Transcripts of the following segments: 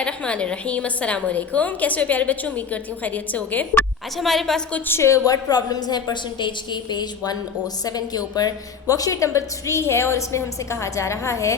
बिस्मिल्लाहिर्रहमानिर्रहीम, अस्सलाम वालेकुम। कैसे हो प्यारे बच्चों, उम्मीद करती हूँ खैरियत से होगे। आज हमारे पास कुछ वर्ड प्रॉब्लम्स हैं परसेंटेज की, पेज 107 के ऊपर। वर्कशीट नंबर 3 है और इसमें हमसे कहा जा रहा है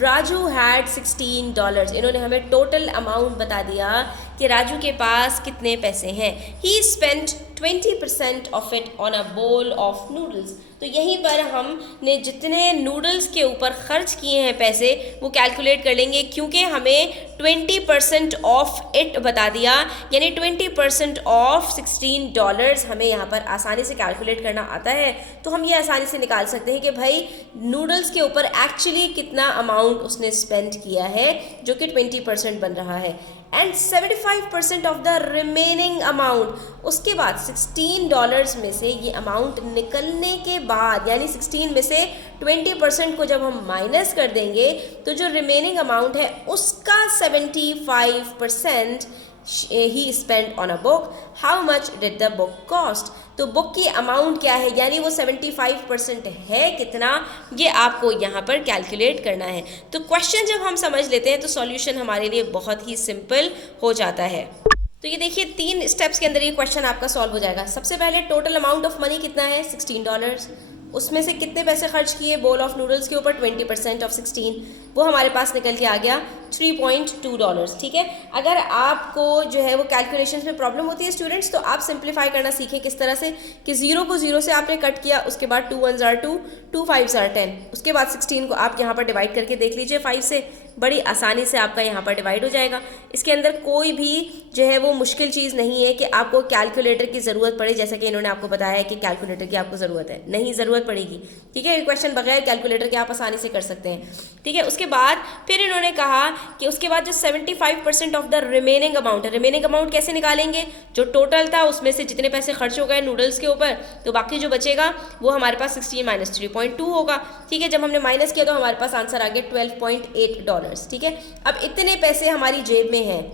राजू हैड $16। इन्होंने हमें टोटल अमाउंट बता दिया कि राजू के पास कितने पैसे हैं। ही spent 20% of it on a bowl of noodles. तो यहीं पर हमने जितने नूडल्स के ऊपर खर्च किए हैं पैसे वो कैलकुलेट कर लेंगे, क्योंकि हमें 20% ऑफ इट बता दिया, यानी 20% ऑफ $16 हमें यहाँ पर आसानी से कैलकुलेट करना आता है। तो हम ये आसानी से निकाल सकते हैं कि भाई नूडल्स के ऊपर एक्चुअली कितना अमाउंट उसने स्पेंड किया है, जो कि 20% बन रहा है, and 75% of the remaining amount. उसके बाद $16 में से ये अमाउंट निकलने के बाद, यानी 16 में से 20% को जब हम माइनस कर देंगे तो जो रिमेनिंग अमाउंट है उसका 75% ही spend on a book. How much did the book cost? तो बुक की अमाउंट क्या है, यानी वो 75% है कितना, ये आपको यहाँ पर कैलकुलेट करना है। तो क्वेश्चन जब हम समझ लेते हैं तो सॉल्यूशन हमारे लिए बहुत ही सिंपल हो जाता है। तो ये देखिए 3 स्टेप्स के अंदर ये क्वेश्चन आपका सॉल्व हो जाएगा। सबसे पहले टोटल अमाउंट ऑफ मनी कितना है, $16। उसमें से कितने पैसे खर्च किए बोल ऑफ नूडल्स के ऊपर, 20% ऑफ 16, वो हमारे पास निकल के आ गया $3.2। ठीक है, अगर आपको जो है वो कैलकुलेशंस में प्रॉब्लम होती है स्टूडेंट्स, तो आप सिंप्लीफाई करना सीखें किस तरह से कि 0 को 0 से आपने कट किया, उसके बाद 2 1s are 2, 2 5s are 10, उसके बाद 16 को आप यहाँ पर डिवाइड करके देख लीजिए 5 से, बड़ी आसानी से आपका यहाँ पर डिवाइड हो जाएगा। इसके अंदर कोई भी जो है वो मुश्किल चीज़ नहीं है कि आपको कैलकुलेटर की ज़रूरत पड़े, जैसा कि इन्होंने आपको बताया है कि कैलकुलेटर की आपको ज़रूरत है, नहीं ज़रूरत पड़ेगी। ठीक है, क्वेश्चन बगैर कैलकुलेटर के आप आसानी से कर सकते हैं। ठीक है, उसके बाद फिर इन्होंने कहा कि उसके बाद जो 75% ऑफ द रिमेनिंग अमाउंट है, रिमेनिंग अमाउंट कैसे निकालेंगे, जो टोटल था उसमें से जितने पैसे खर्च हो गए नूडल्स के ऊपर, तो बाकी जो बचेगा वो हमारे पास 16 माइनस 3.2 होगा। ठीक है, जब हमने माइनस किया तो हमारे पास आंसर आ गया $12.8। ठीक है, अब इतने पैसे हमारी जेब में हैं।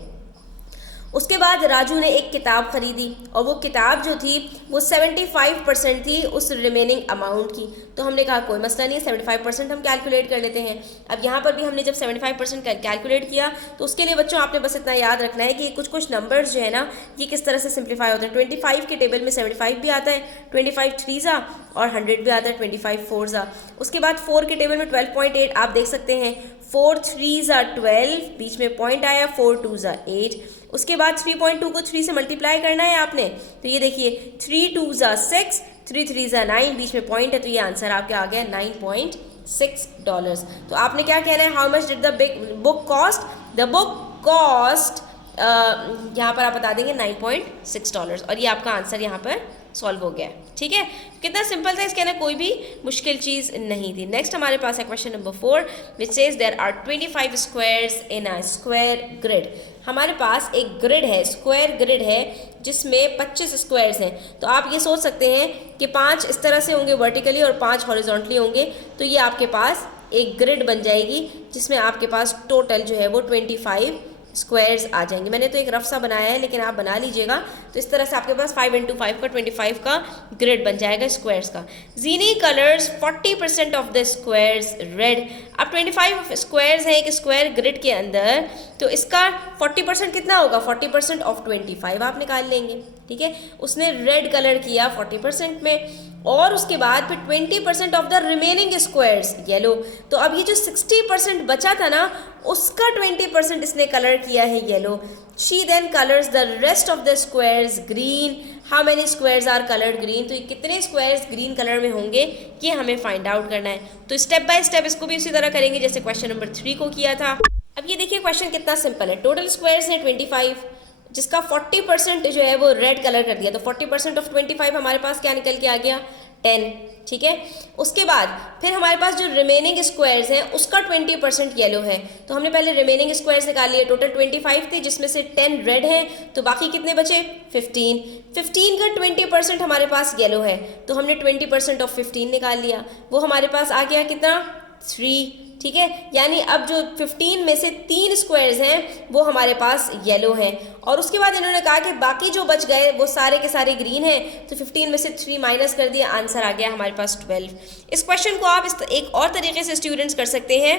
उसके बाद राजू ने एक किताब खरीदी और वो किताब जो थी वो 75% थी उस रिमेनिंग अमाउंट की। तो हमने कहा कोई मसला नहीं है, 75% हम कैलकुलेट कर लेते हैं। अब यहाँ पर भी हमने जब 75% कैलकुलेट किया तो उसके लिए बच्चों आपने बस इतना याद रखना है कि कुछ नंबर्स जो है ना ये किस तरह से सिंप्लीफाई होते हैं। 25 के टेबल में 75 भी आता है, 25 3s और 100 भी आता है, 25 4s। उसके बाद 4 के टेबल में 12.8 आप देख सकते हैं, 4 3s 12, बीच में पॉइंट आया, 4 2s 8। उसके बाद 3.2 को 3 से मल्टीप्लाई करना है आपने, तो ये देखिए 3 2s 6, 3 3s 9, बीच में पॉइंट है, तो ये आंसर आपके आ गया $9.6। तो आपने क्या कहना है, how much did the book cost? The book cost यहाँ पर आप बता देंगे $9.6 और ये आपका आंसर यहाँ पर सॉल्व हो गया। ठीक है, कितना सिंपल था, इसके अंदर कोई भी मुश्किल चीज़ नहीं थी। नेक्स्ट हमारे पास है question number 4, which says there are 25 squares in a square grid. हमारे पास एक ग्रिड है, स्क्वायर ग्रिड है, जिसमें 25 स्क्वायर्स हैं। तो आप ये सोच सकते हैं कि 5 इस तरह से होंगे वर्टिकली और 5 हॉरिजॉन्टली होंगे, तो ये आपके पास एक ग्रिड बन जाएगी जिसमें आपके पास टोटल जो है वो 25 स्क्वायर्स आ जाएंगे। मैंने तो एक रफ सा बनाया है, लेकिन आप बना लीजिएगा। तो इस तरह से आपके पास 5 × 5 का 25 का ग्रिड बन जाएगा स्क्वायर्स का। Jeannie colours 40% of the squares red. अब 25 स्क्वायर्स हैं एक स्क्वायर ग्रिड के अंदर, तो इसका 40% कितना होगा, 40% ऑफ 25 आप निकाल लेंगे। ठीक है, उसने रेड कलर किया 40% में, और उसके बाद फिर 20% of the remaining squares yellow. तो अब ये जो 60% बचा था ना, उसका 20% इसने कलर किया है yellow. She then colours the rest of the squares green. How many squares are coloured green? तो ये कितने स्क्वायर्स ग्रीन कलर में होंगे ये हमें फाइंड आउट करना है। तो स्टेप बाय स्टेप इसको भी उसी तरह करेंगे जैसे क्वेश्चन नंबर 3 को किया था। अब ये देखिए क्वेश्चन कितना सिंपल है। टोटल स्क्वायर्स हैं 25, जिसका 40% जो है वो रेड कलर कर दिया, तो 40% ऑफ 25 हमारे पास क्या निकल के आ गया, 10। ठीक है, उसके बाद फिर हमारे पास जो रिमेनिंग स्क्वायर्स हैं उसका 20% येलो है। तो हमने पहले रिमेनिंग स्क्वायर्स निकाल लिए, टोटल 25 थे जिसमें से 10 रेड हैं, तो बाकी कितने बचे, 15। 15 का 20% हमारे पास येलो है, तो हमने 20% ऑफ 15 निकाल लिया, वो हमारे पास आ गया कितना, 3। ठीक है, यानी अब जो 15 में से 3 स्क्वायर्स हैं वो हमारे पास येलो हैं। और उसके बाद इन्होंने कहा कि बाकी जो बच गए वो सारे के सारे ग्रीन हैं, तो 15 में से 3 माइनस कर दिया, आंसर आ गया हमारे पास 12। इस क्वेश्चन को आप एक और तरीके से स्टूडेंट्स कर सकते हैं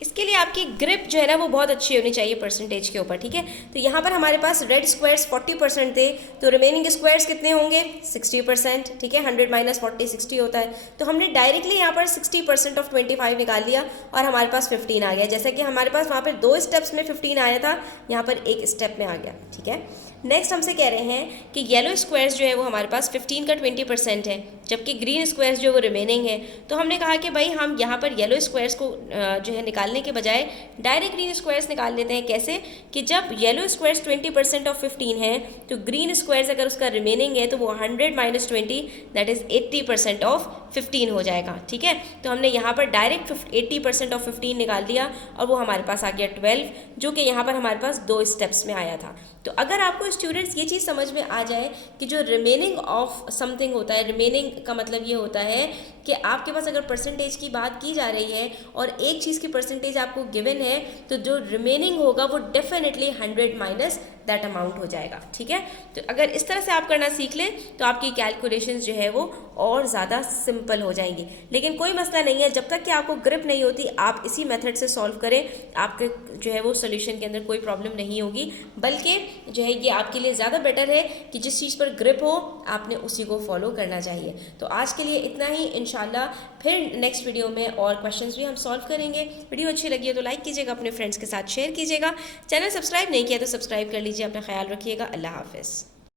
इसके लिए आपकी ग्रिप जो है ना वो बहुत अच्छी होनी चाहिए परसेंटेज के ऊपर, ठीक है। तो यहाँ पर हमारे पास रेड स्क्वायर्स 40% थे, तो रिमेनिंग स्क्वायर्स कितने होंगे 60%, ठीक है। 100 माइनस 40 60 होता है, तो हमने डायरेक्टली यहाँ पर 60% ऑफ 25 निकाल लिया और हमारे पास 15 आ गया। जैसा कि हमारे पास वहाँ पर 2 स्टेप्स में 15 आया था, यहाँ पर 1 स्टेप में आ गया, ठीक है। नेक्स्ट हमसे कह रहे हैं कि येलो स्क्वायर्स जो है वो हमारे पास 15 का 20% है, जबकि ग्रीन स्क्वायर्स जो है वो रिमेनिंग है। तो हमने कहा कि भाई हम यहाँ पर येलो स्क्वायर्स को जो है निकालने के बजाय डायरेक्ट ग्रीन स्क्वायर्स निकाल लेते हैं। कैसे कि जब येलो स्क्वायर्स 20% ऑफ 15 है, तो ग्रीन स्क्वायर्स अगर उसका रिमेनिंग है तो वो 100 माइनस 20 दैट इज़ 80% ऑफ 15 हो जाएगा, ठीक है। तो हमने यहाँ पर डायरेक्ट 80% ऑफ 15 निकाल दिया और वो हमारे पास आ गया 12, जो कि यहाँ पर हमारे पास 2 स्टेप्स में आया था। तो अगर आपको स्टूडेंट्स ये चीज़ समझ में आ जाए कि जो रिमेनिंग ऑफ समथिंग होता है, रिमेनिंग का मतलब ये होता है कि आपके पास अगर परसेंटेज की बात की जा रही है और एक चीज़ की परसेंटेज आपको गिवन है, तो जो रिमेनिंग होगा वो डेफिनेटली 100 माइनस दैट अमाउंट हो जाएगा, ठीक है। तो अगर इस तरह से आप करना सीख लें तो आपकी कैलकुलेशंस जो है वो और ज़्यादा सिंपल हो जाएंगी। लेकिन कोई मसला नहीं है, जब तक कि आपको ग्रिप नहीं होती आप इसी मेथड से सॉल्व करें, आपके जो है वो सोल्यूशन के अंदर कोई प्रॉब्लम नहीं होगी, बल्कि जो है ये आपके लिए ज़्यादा बेटर है कि जिस चीज़ पर ग्रिप हो आपने उसी को फॉलो करना चाहिए। तो आज के लिए इतना ही, इंशाल्लाह फिर नेक्स्ट वीडियो में और क्वेश्चंस भी हम सॉल्व करेंगे। वीडियो अच्छी लगी है तो लाइक कीजिएगा, अपने फ्रेंड्स के साथ शेयर कीजिएगा, चैनल सब्सक्राइब नहीं किया तो सब्सक्राइब कर लीजिए। अपना ख्याल रखिएगा, अल्लाह हाफ़िज़।